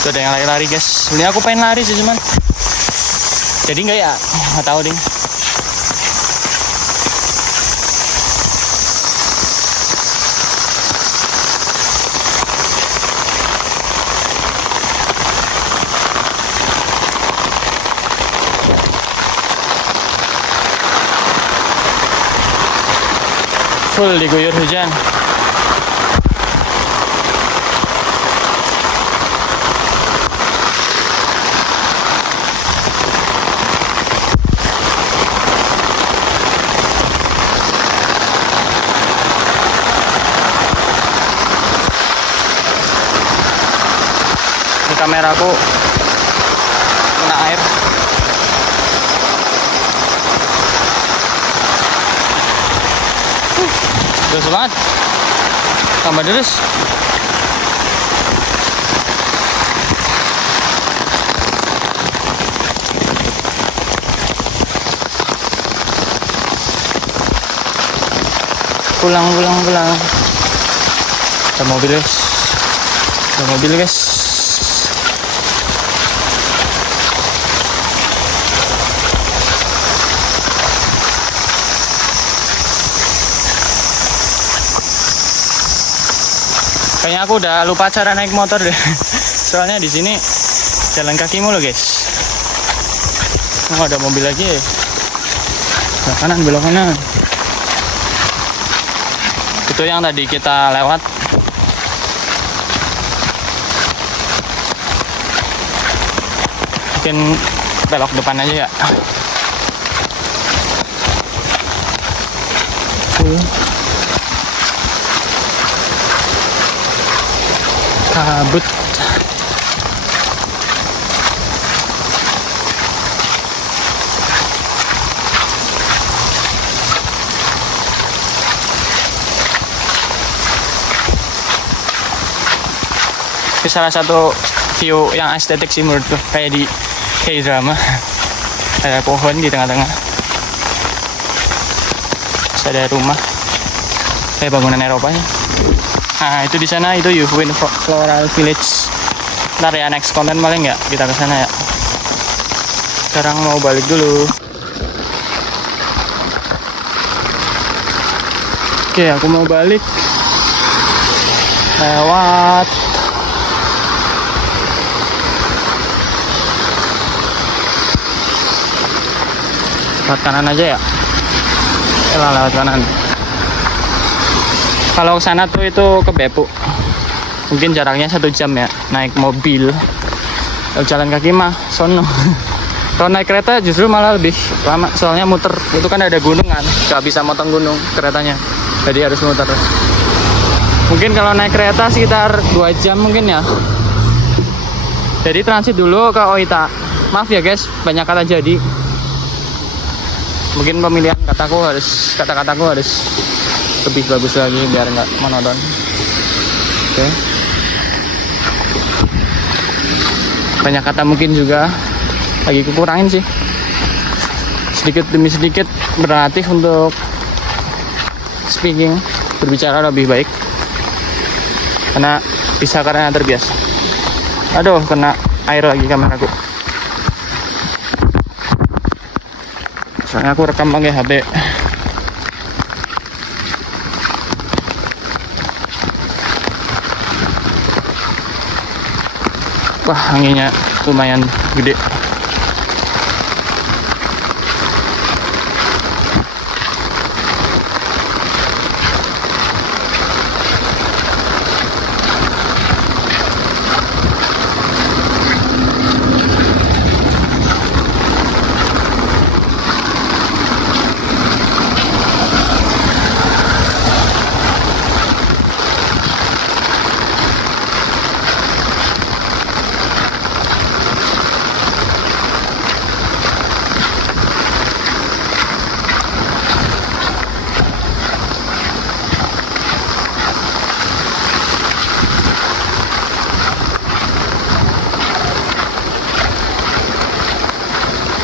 Tuh ada yang lari-lari, guys. Sebenarnya aku pengen lari sih, cuman jadi nggak ya? Nggak tahu deh. Full diguyur hujan. Di kameraku kena air. Deras banget. Tambah deras. Pulang. Ada mobil, guys. Kayaknya aku udah lupa cara naik motor deh. Soalnya di sini jalan kaki mulu, guys. Oh, ada mobil lagi. Belok kanan. Itu yang tadi kita lewat. Mungkin belok depan aja ya. Kabut. Itu salah satu view yang estetik sih menurutku, kayak di K-drama. Ada pohon di tengah-tengah. Terus ada rumah kayak bangunan Eropanya. Nah, itu di sana itu Yuvin Floral Village. Ntar ya next konten paling nggak kita ke sana ya. Sekarang mau balik dulu. Oke, aku mau balik lewat kanan aja ya. Lewat kanan. Kalau ke sana tuh itu ke Beppu. Mungkin jaraknya 1 jam ya naik mobil. Kalau jalan kaki mah sono. Kalau naik kereta justru malah lebih lama, soalnya muter. Itu kan ada gunung kan, nggak bisa motong gunung keretanya, jadi harus muter. Mungkin kalau naik kereta sekitar 2 jam mungkin ya. Jadi transit dulu ke Oita. Maaf ya guys, banyak kata jadi. Mungkin pemilihan kata-kataku harus lebih bagus lagi biar nggak monoton. Oke. Banyak kata mungkin juga lagi kukurangin sih. Sedikit demi sedikit berlatih untuk speaking, berbicara lebih baik. Karena terbiasa. Aduh, kena air lagi kameraku. Soalnya aku rekam pakai HP. Wah, anginnya lumayan gede.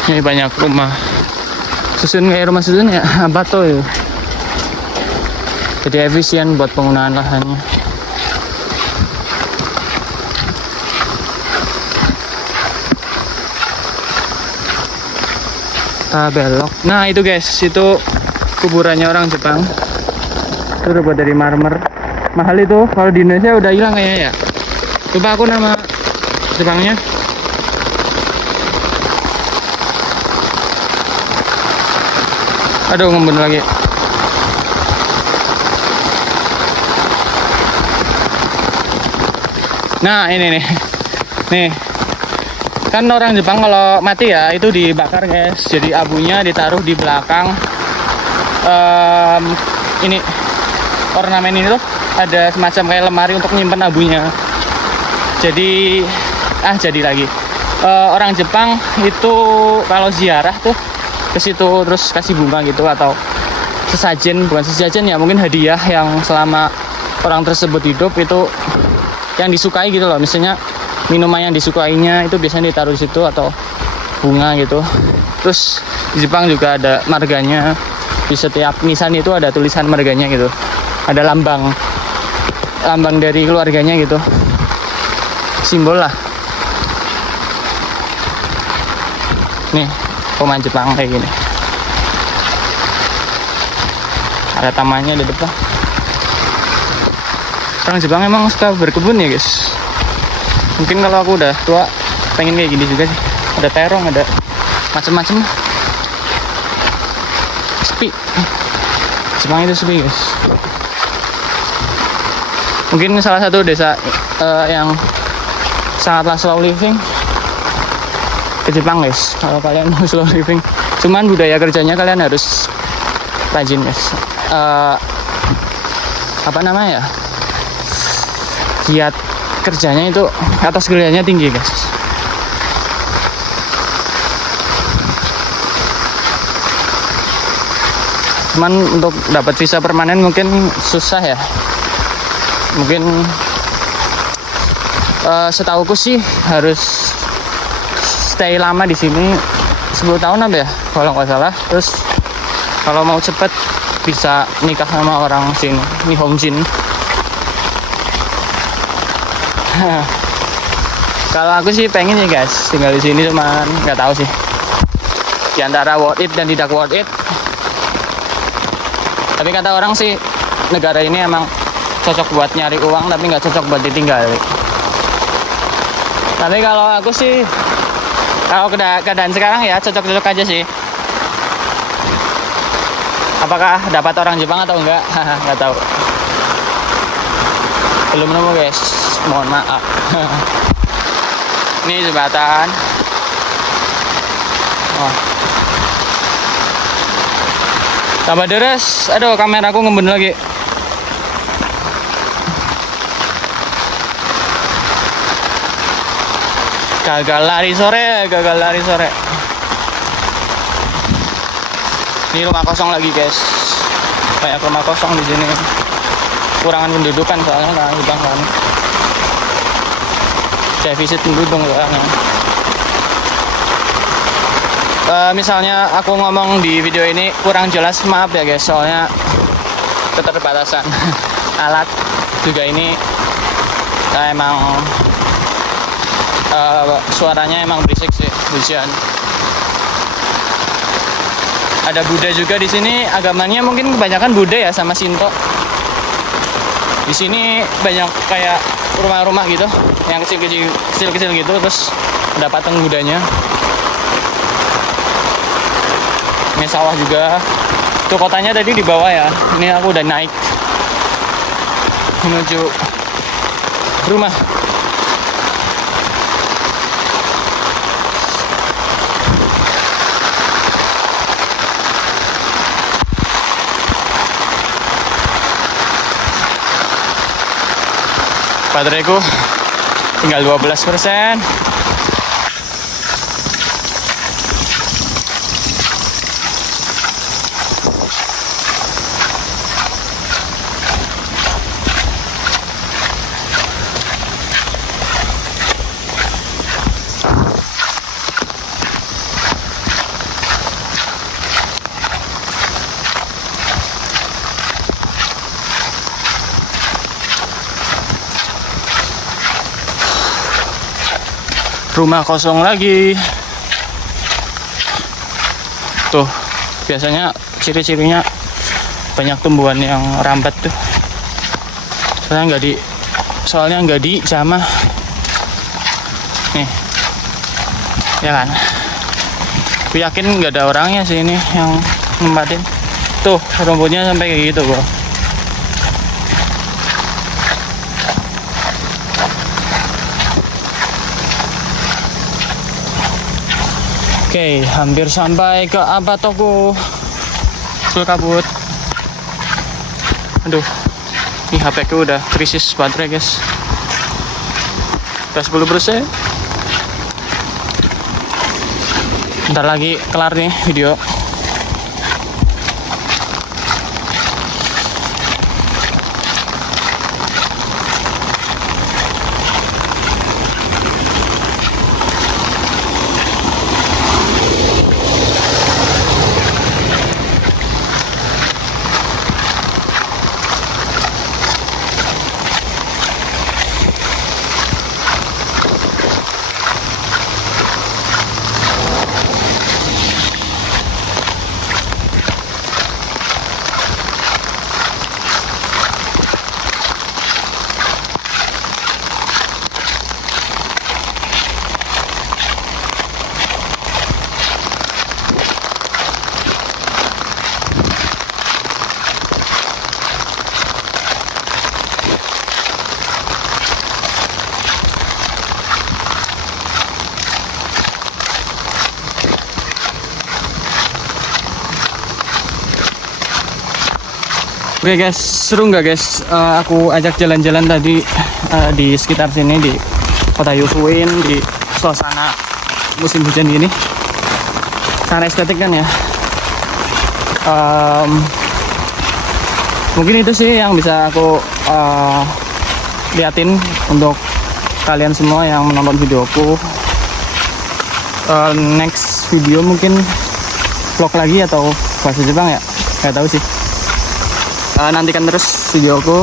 Ini banyak rumah susun, kayak rumah susun ya, abato ya. Jadi efisien buat penggunaan lahannya. Kita belok. Nah itu guys, itu kuburannya orang Jepang. Itu terbuat dari marmer. Mahal itu, kalau di Indonesia udah hilang kayaknya ya. Lupa aku nama Jepangnya. Aduh, ngembun lagi. Nah ini nih, nih kan orang Jepang kalau mati ya itu dibakar guys. Jadi abunya ditaruh di belakang. Ini ornamen ini tuh ada semacam kayak lemari untuk nyimpen abunya. Jadi jadi lagi orang Jepang itu kalau ziarah tuh ke situ terus kasih bunga gitu atau sesajen, bukan sesajen ya, mungkin hadiah yang selama orang tersebut hidup itu yang disukai gitu loh. Misalnya minuman yang disukainya itu biasanya ditaruh di situ atau bunga gitu. Terus di Jepang juga ada marganya. Di setiap nisan itu ada tulisan marganya gitu. Ada lambang dari keluarganya gitu. Simbol lah. Nih, rumah Jepang kayak gini. Ada tamannya di depan. Orang Jepang emang suka berkebun ya guys. Mungkin kalau aku udah tua pengen kayak gini juga sih. Ada terong, ada macem-macem. Sepi. Jepang itu sepi guys. Mungkin salah satu desa yang sangatlah slow living ke Jepang guys. Kalau kalian mau slow living, cuman budaya kerjanya kalian harus rajin guys. Apa namanya ya, giat kerjanya itu atas kerjanya tinggi guys. Cuman untuk dapat visa permanen mungkin susah ya. Mungkin setauku sih harus stay lama di sini 10 tahun apa ya kalau nggak salah. Terus kalau mau cepet bisa nikah sama orang sini, Nihonjin. Kalau aku sih pengen ya guys tinggal di sini, cuman nggak tahu sih di antara worth it dan tidak worth it. Tapi kata orang sih negara ini emang cocok buat nyari uang tapi nggak cocok buat ditinggal. Tapi kalau aku sih, kalau keadaan sekarang ya cocok-cocok aja sih. Apakah dapat orang Jepang atau enggak? Nggak tahu. Belum nemu guys, mohon maaf. Ini jembatan. Oh. Tambah deres. Aduh, kameraku ngembun lagi. Gagal lari sore. Ini rumah kosong lagi guys. Banyak rumah kosong di sini. Kurangan pendudukan soalnya kan Jepang kan. Defisit penduduk soalnya. Misalnya aku ngomong di video ini kurang jelas, maaf ya guys, soalnya keterbatasan alat juga ini emang suaranya emang berisik sih, hujan. Ada Buddha juga di sini, agamanya mungkin kebanyakan Buddha ya sama Shinto. Di sini banyak kayak rumah-rumah gitu yang kecil-kecil gitu, terus ada patung Buddhanya. Ini sawah juga. Tuh kotanya tadi di bawah ya. Ini aku udah naik menuju rumah. Bateraiku tinggal 12%. Rumah kosong lagi. Tuh, biasanya ciri-cirinya banyak tumbuhan yang rambat tuh. Soalnya nggak dijamah. Nih, ya kan? Aku yakin nggak ada orangnya sih ini yang nempatin. Tuh, rumputnya sampai kayak gitu, bro. Oke, hampir sampai ke Abatogo. Full kabut. Aduh, ini HP ku udah krisis baterai, guys. Udah 10%. Bentar lagi kelar nih video. Oke guys, seru nggak guys? Aku ajak jalan-jalan tadi di sekitar sini di Kota Yufuin, di suasana musim hujan gini. Sangat estetik kan ya. Mungkin itu sih yang bisa aku liatin untuk kalian semua yang menonton videoku. Next video mungkin vlog lagi atau bahasa Jepang ya, nggak tahu sih. Nantikan terus videoku.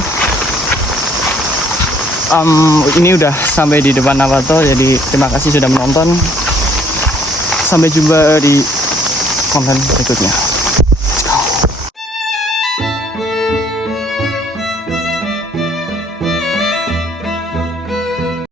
Ini udah sampai di depan Abato, jadi terima kasih sudah menonton. Sampai jumpa di konten berikutnya.